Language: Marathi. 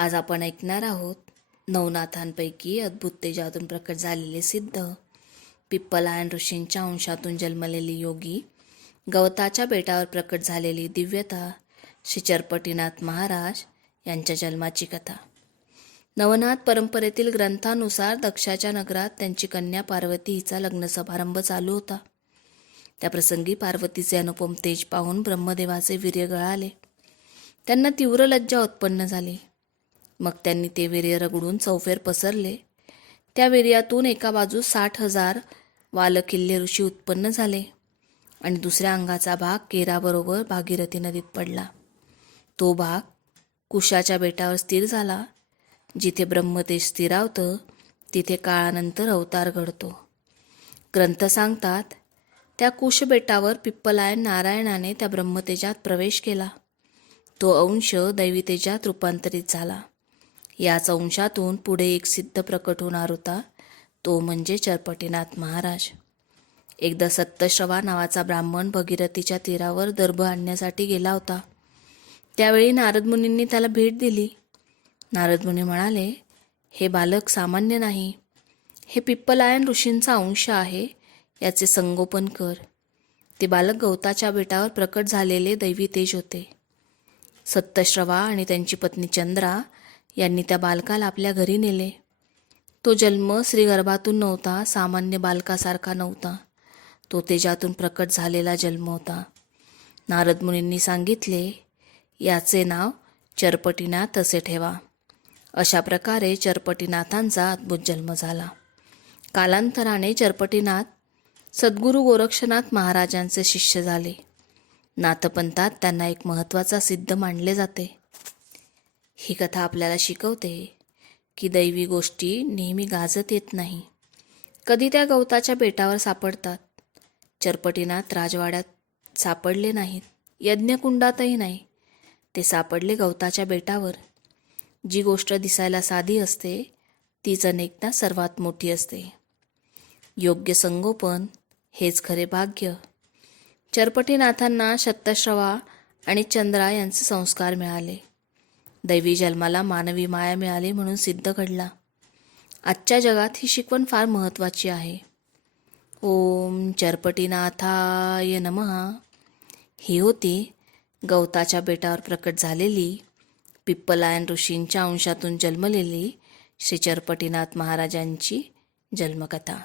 आज आपण ऐकणार आहोत नवनाथांपैकी अद्भुत तेजातून प्रकट झालेले सिद्ध. पिप्पलायन ऋषींच्या अंशातून जन्मलेली योगी गवताच्या बेटावर प्रकट झालेली दिव्यता श्री चरपटीनाथ महाराज यांच्या जन्माची कथा. नवनाथ परंपरेतील ग्रंथानुसार दक्षाच्या नगरात त्यांची कन्या पार्वती हिचा लग्न समारंभ चालू होता. त्या प्रसंगी पार्वतीचे अनुपम तेज पाहून ब्रह्मदेवाचे वीर्य गळाले. त्यांना तीव्र लज्जा उत्पन्न झाली. मग त्यांनी ते वीर्य रगडून चौफेर पसरले. त्या वीर्यातून एका बाजूस साठ हजार वालकिल्ले ऋषी उत्पन्न झाले आणि दुसऱ्या अंगाचा भाग केराबरोबर भागीरथी नदीत पडला. तो भाग कुशाच्या बेटावर स्थिर झाला. जिथे ब्रह्मतेज स्थिरावतं तिथे काळानंतर अवतार घडतो. ग्रंथ सांगतात त्या कुश बेटावर पिप्पलायन नारायणाने त्या ब्रह्मतेजात प्रवेश केला. तो अंश दैवी तेजात रूपांतरित झाला. याच अंशातून पुढे एक सिद्ध प्रकट होणार होता. तो म्हणजे चरपटीनाथ महाराज. एकदा सत्तश्रवा नावाचा ब्राह्मण भगीरथीच्या तीरावर दर्भ आणण्यासाठी गेला होता. त्यावेळी नारद मुनींनी त्याला भेट दिली. नारद मुनी म्हणाले हे बालक सामान्य नाही. हे पिप्पलायन ऋषींचा अंश आहे. याचे संगोपन कर. ते बालक गवताच्या बेटावर प्रकट झालेले दैवी तेज होते. सत्तश्रवा आणि त्यांची पत्नी चंद्रा यांनी त्या बालकाला आपल्या घरी नेले. तो जन्म श्रीगर्भातून नव्हता सामान्य बालकासारखा नव्हता. तो तेजातून प्रकट झालेला जन्म होता. नारद मुनींनी सांगितले याचे नाव चरपटीनाथ असे ठेवा. अशा प्रकारे चरपटीनाथांचा अद्भुत जन्म झाला. कालांतराने चरपटीनाथ सद्गुरू गोरक्षनाथ महाराजांचे शिष्य झाले. नाथपंथात त्यांना एक महत्त्वाचा सिद्ध मानले जाते. ही कथा आपल्याला शिकवते की दैवी गोष्टी नेहमी गाजत येत नाही. कधी त्या गवताच्या बेटावर सापडतात. चरपटीनाथ राजवाड्यात सापडले नाहीत. यज्ञकुंडातही नाही. ते सापडले गवताच्या बेटावर. जी गोष्ट दिसायला साधी असते तीच अनेकदा सर्वात मोठी असते. योग्य संगोपन हेच खरे भाग्य. चरपटीनाथांना शतश्रवा आणि चंद्रा यांचे संस्कार मिळाले. दैवी जन्माला मानवी माया मिळाली म्हणून सिद्ध घडला. आजच्या जगात ही शिकवण फार महत्त्वाची आहे. ओम चरपटीनाथाय नमः. ही होती गवताच्या बेटावर प्रकट झालेली पिप्पलायन ऋषींच्या अंशातून जन्मलेली श्री चरपटीनाथ महाराजांची जन्मकथा.